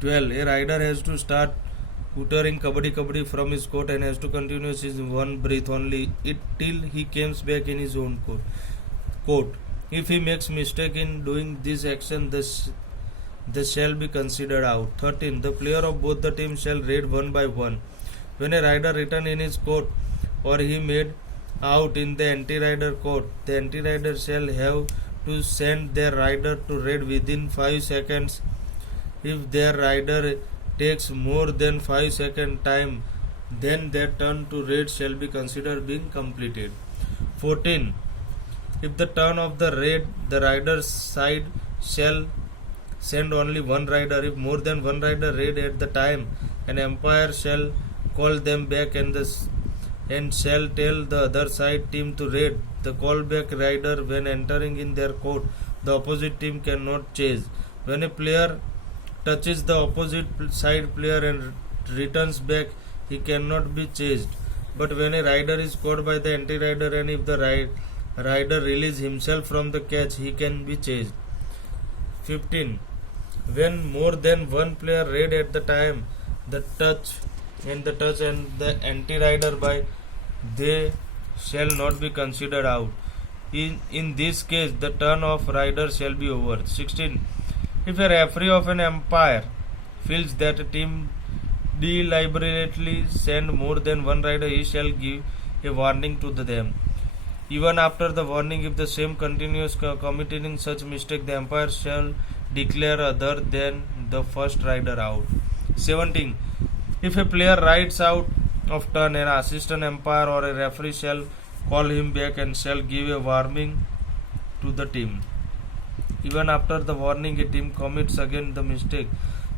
12. A rider has to start uttering kabaddi kabaddi from his court and has to continue his one breath only till he comes back in his own court. If he makes mistake in doing this action, this shall be considered out. 13. The player of both the teams shall raid one by one. When a rider return in his court or he made out in the anti-rider court, the anti-rider shall have to send their rider to raid within 5 seconds. If their rider takes more than 5 second time, then their turn to raid shall be considered being completed. 14. If the turn of the raid, the rider's side shall send only one rider. If more than one rider raid at the time, an umpire shall call them back and shall tell the other side team to raid. The callback rider, when entering in their court, the opposite team cannot chase. When a player touches the opposite side player and returns back, he cannot be chased. But when a rider is caught by the anti-rider and if the rider releases himself from the catch, he can be chased. 15. When more than one player raid at the time, the touch and the anti-rider by they shall not be considered out. In this case, the turn of rider shall be over. 16. If a referee of an umpire feels that a team deliberately send more than one rider, he shall give a warning to them. Even after the warning, if the same continues committing such mistake, the umpire shall declare other than the first rider out. 17. If a player rides out of turn, an assistant umpire or a referee shall call him back and shall give a warning to the team. Even after the warning, a team commits again the mistake,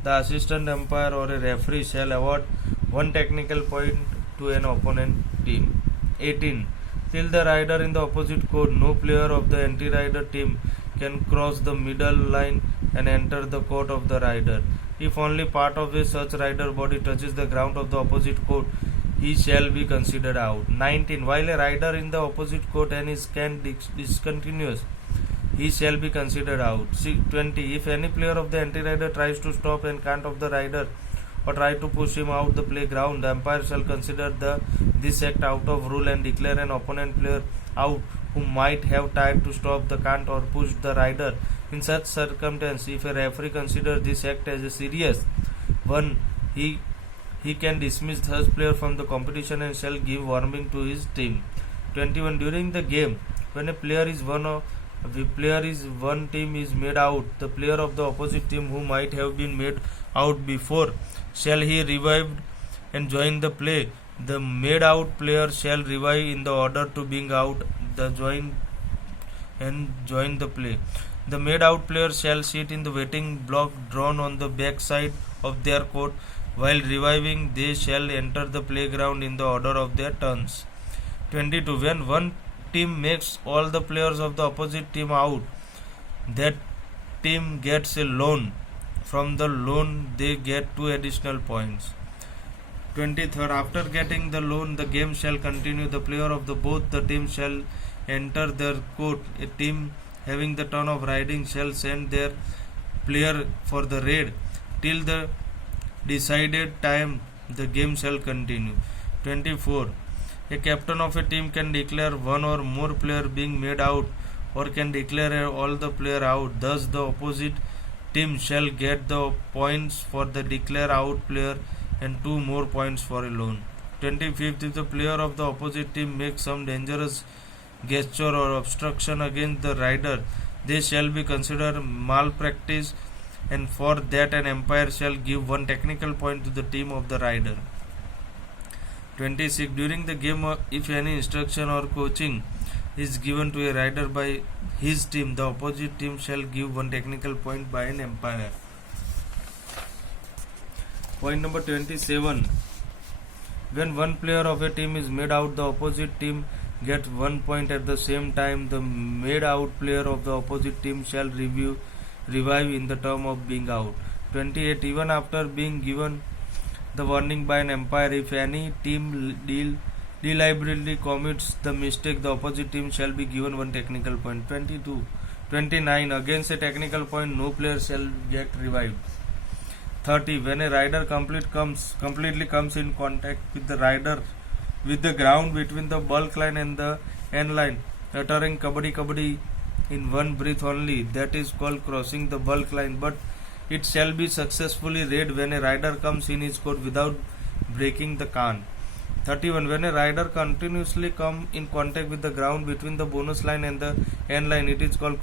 the assistant umpire or a referee shall award one technical point to an opponent team. 18. Till the rider in the opposite court, no player of the anti-rider team can cross the middle line and enter the court of the rider. If only part of a such rider body touches the ground of the opposite court, he shall be considered out. 19. While a rider in the opposite court and his can discontinuous, he shall be considered out. 20. If any player of the anti-rider tries to stop and can't of the rider or try to push him out the playground, the umpire shall consider this act out of rule and declare an opponent player out who might have tried to stop the can't or push the rider. In such circumstance, if a referee considers this act as a serious one, he can dismiss such player from the competition and shall give warning to his team. 21. During the game, when a player is one team is made out, the player of the opposite team who might have been made out before shall he revive and join the play. The made out player shall revive in the order to being out join the play. The made out player shall sit in the waiting block drawn on the back side of their court. While reviving, they shall enter the playground in the order of their turns. 22. When one team makes all the players of the opposite team out, that team gets a loan. From the loan, they get 2 additional points. 23rd. After getting the loan, the game shall continue. The player of both the teams shall enter their court. A team having the turn of riding shall send their player for the raid till the decided time. The game shall continue. 24. A captain of a team can declare one or more player being made out or can declare all the player out. Thus, the opposite team shall get the points for the declare out player and 2 more points for a loan. 25th. If the player of the opposite team makes some dangerous gesture or obstruction against the rider, they shall be considered malpractice, and for that an umpire shall give 1 technical point to the team of the rider. 26. During the game, if any instruction or coaching is given to a rider by his team, the opposite team shall give 1 technical point by an umpire. Point number 27. When one player of a team is made out, the opposite team gets 1 point. At the same time, the made out player of the opposite team shall revive in the term of being out. 28. Even after being given the warning by an umpire, if any team deliberately commits the mistake, the opposite team shall be given 1 technical point. 29. Against a technical point, no player shall get revived. 30. When a rider completely comes in contact with the ground between the bulk line and the end line, uttering kabaddi kabaddi in one breath only, that is called crossing the bulk line, but it shall be successfully read when a rider comes in his court without breaking the can. 31. When a rider continuously come in contact with the ground between the bonus line and the end line, it is called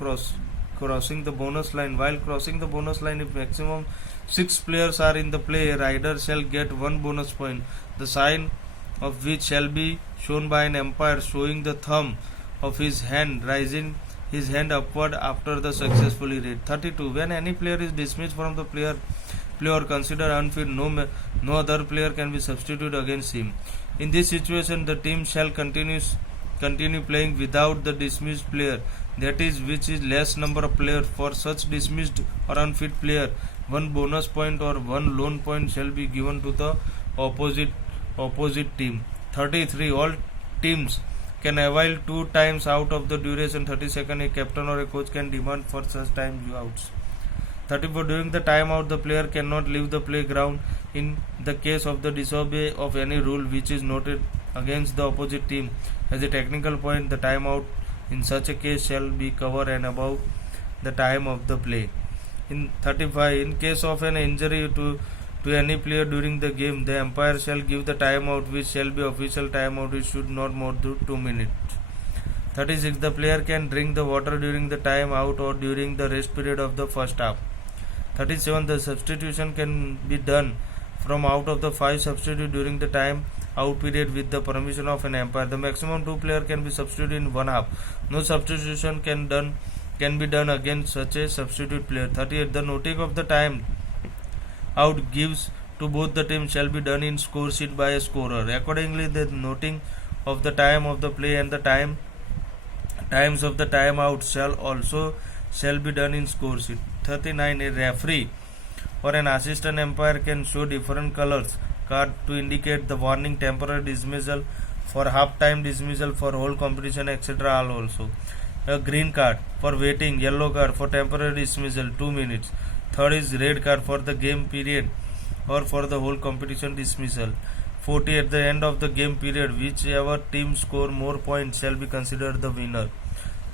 crossing the bonus line. While crossing the bonus line, if maximum 6 players are in the play, a rider shall get 1 bonus point, the sign of which shall be shown by an umpire showing the thumb of his hand, raising his hand upward after the successfully read. 32. When any player is dismissed from the play or considered unfit, no other player can be substituted against him. In this situation, the team shall continue playing without the dismissed player, that is, which is less number of players. For such dismissed or unfit player, 1 bonus point or 1 lone point shall be given to the opposite team. 33. All teams can avail 2 times out of the duration 30 seconds. A captain or a coach can demand for such time outs. 34. During the timeout, the player cannot leave the playground in the case of the disobey of any rule which is noted against the opposite team as a technical point. The timeout in such a case shall be covered and above the time of the play. In 35. In case of an injury to any player during the game, the umpire shall give the timeout, which shall be official timeout, which should not more than 2 minutes. 36. The player can drink the water during the time out or during the rest period of the first half. 37. The substitution can be done from out of the 5 substitutes during the time out period with the permission of an umpire. The maximum 2 players can be substituted in one half. No substitution can be done against such a substitute player. 38. The noting of the time out gives to both the teams shall be done in score sheet by a scorer. Accordingly, the noting of the time of the play and the times of the time out shall be done in score sheet. 39. A referee or an assistant umpire can show different colors card to indicate the warning, temporary dismissal, for half-time dismissal, for whole competition, etc. all also. A green card for waiting, yellow card for temporary dismissal 2 minutes. Third is red card for the game period or for the whole competition dismissal. 40. At the end of the game period, whichever team score more points shall be considered the winner.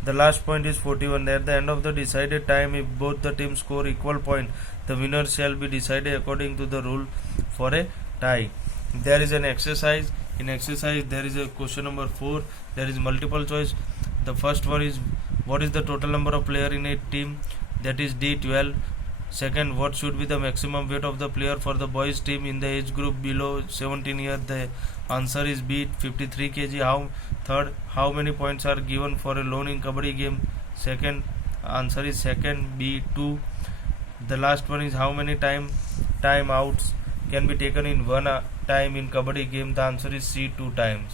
The last point is 41. At the end of the decided time, if both the teams score equal point, the winner shall be decided according to the rule for a tie. There is an exercise. In exercise, there is a question number 4. There is multiple choice. The first one is, what is the total number of players in a team? That is D12. Second, what should be the maximum weight of the player for the boys team in the age group below 17 years? The answer is B, 53 kg. Third, how many points are given for a lone in kabaddi game? Second, answer is second, B, 2. The last one is, how many time outs can be taken in one time in kabaddi game? The answer is C, 2 times.